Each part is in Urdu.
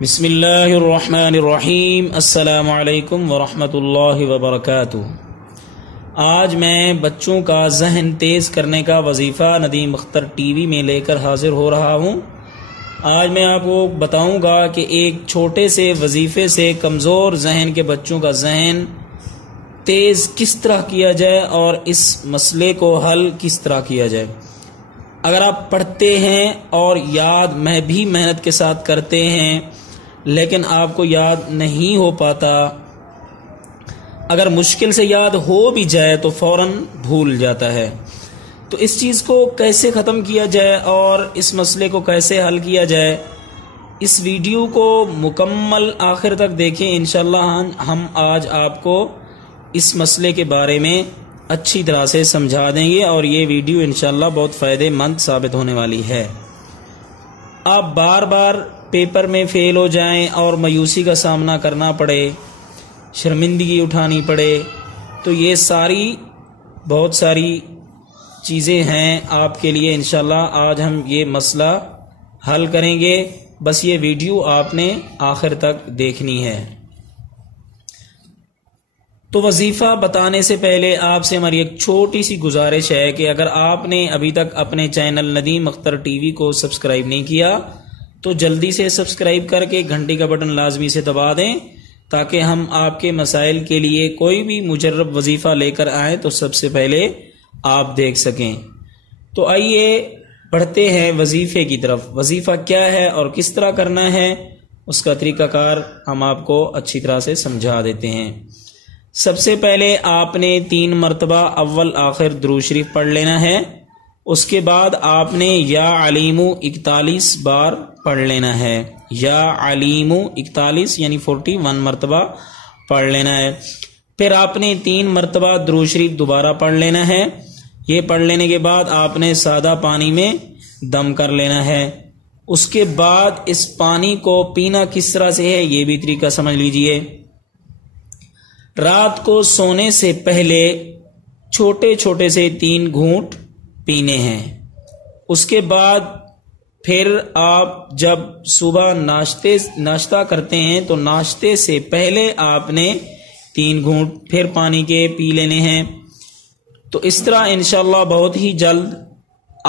بسم اللہ الرحمن الرحیم۔ السلام علیکم ورحمۃ اللہ وبرکاتہ۔ آج میں بچوں کا ذہن تیز کرنے کا وظیفہ ندیم اختر ٹی وی میں لے کر حاضر ہو رہا ہوں۔ آج میں آپ کو بتاؤں گا کہ ایک چھوٹے سے وظیفے سے کمزور ذہن کے بچوں کا ذہن تیز کس طرح کیا جائے اور اس مسئلے کو حل کس طرح کیا جائے۔ اگر آپ پڑھتے ہیں اور یاد میں بھی محنت کے ساتھ کرتے ہیں لیکن آپ کو یاد نہیں ہو پاتا، اگر مشکل سے یاد ہو بھی جائے تو فوراً بھول جاتا ہے، تو اس چیز کو کیسے ختم کیا جائے اور اس مسئلے کو کیسے حل کیا جائے، اس ویڈیو کو مکمل آخر تک دیکھیں۔ انشاءاللہ ہم آج آپ کو اس مسئلے کے بارے میں اچھی طرح سے سمجھا دیں گے اور یہ ویڈیو انشاءاللہ بہت فائدہ مند ثابت ہونے والی ہے۔ آپ بار بار پیپر میں فیل ہو جائیں اور مایوسی کا سامنا کرنا پڑے، شرمندگی اٹھانی پڑے، تو یہ بہت ساری چیزیں ہیں آپ کے لیے۔ انشاءاللہ آج ہم یہ مسئلہ حل کریں گے، بس یہ ویڈیو آپ نے آخر تک دیکھنی ہے۔ تو وظیفہ بتانے سے پہلے آپ سے ہماری ایک چھوٹی سی گزارش ہے کہ اگر آپ نے ابھی تک اپنے channel Nadeem Akhtar T V کو سبسکرائب نہیں کیا تو جلدی سے سبسکرائب کر کے گھنٹی کا بٹن لازمی سے دبا دیں تاکہ ہم آپ کے مسائل کے لیے کوئی بھی مجرب وظیفہ لے کر آئیں تو سب سے پہلے آپ دیکھ سکیں۔ تو آئیے بڑھتے ہیں وظیفے کی طرف۔ وظیفہ کیا ہے اور کس طرح کرنا ہے اس کا طریقہ کار ہم آپ کو اچھی طرح سے سمجھا دیتے ہیں۔ سب سے پہلے آپ نے 3 مرتبہ اول آخر درود شریف پڑھ لینا ہے، اس کے بعد آپ نے یا علیمو 41 بار پڑھ لینا ہے، یا علیمو 41 یعنی 41 مرتبہ پڑھ لینا ہے۔ پھر آپ نے 3 مرتبہ درود شریف دوبارہ پڑھ لینا ہے۔ یہ پڑھ لینے کے بعد آپ نے سادہ پانی میں دم کر لینا ہے۔ اس کے بعد اس پانی کو پینا کس طرح سے ہے یہ بھی طریقہ سمجھ لیجئے۔ رات کو سونے سے پہلے چھوٹے چھوٹے سے 3 گھونٹ پینے ہیں۔ اس کے بعد پھر آپ جب صبح ناشتہ کرتے ہیں تو ناشتے سے پہلے آپ نے 3 گھونٹ پھر پانی کے پی لینے ہیں۔ تو اس طرح انشاءاللہ بہت ہی جلد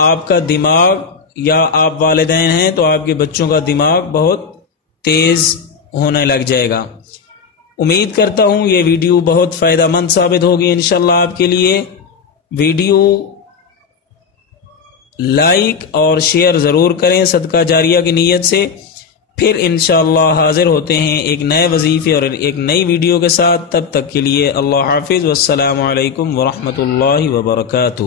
آپ کا دماغ، یا آپ والدین ہیں تو آپ کے بچوں کا دماغ بہت تیز ہونے لگ جائے گا۔ امید کرتا ہوں یہ ویڈیو بہت فائدہ مند ثابت ہوگی انشاءاللہ آپ کے لیے۔ ویڈیو لائک اور شیئر ضرور کریں صدقہ جاریہ کی نیت سے۔ پھر انشاءاللہ حاضر ہوتے ہیں ایک نئے وظیفے اور ایک نئی ویڈیو کے ساتھ۔ تب تک کے لیے اللہ حافظ، والسلام علیکم ورحمۃ اللہ وبرکاتہ۔